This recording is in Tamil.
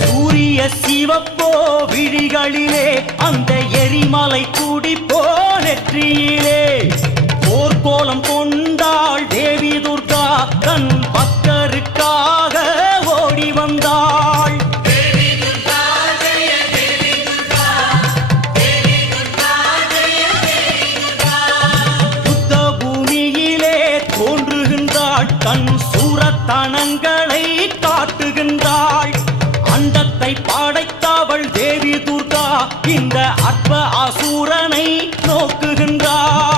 சூரிய சிவப்போ விழிகளிலே அந்த எரிமலை குடிப்போ நெற்றியிலே போர்க்கோலம் கொண்டாள் தேவி துர்கா தன் பக்தருக்காக ஓடி வந்தாள். யுத்த பூமியிலே தோன்றுகின்றாள் தன் சூரத்தனங்களை காட்டுகின்றாள். அண்டத்தை படைத்தவள் தேவி துர்கா இந்த அற்ப அசூரனை நோக்குகின்றாள்.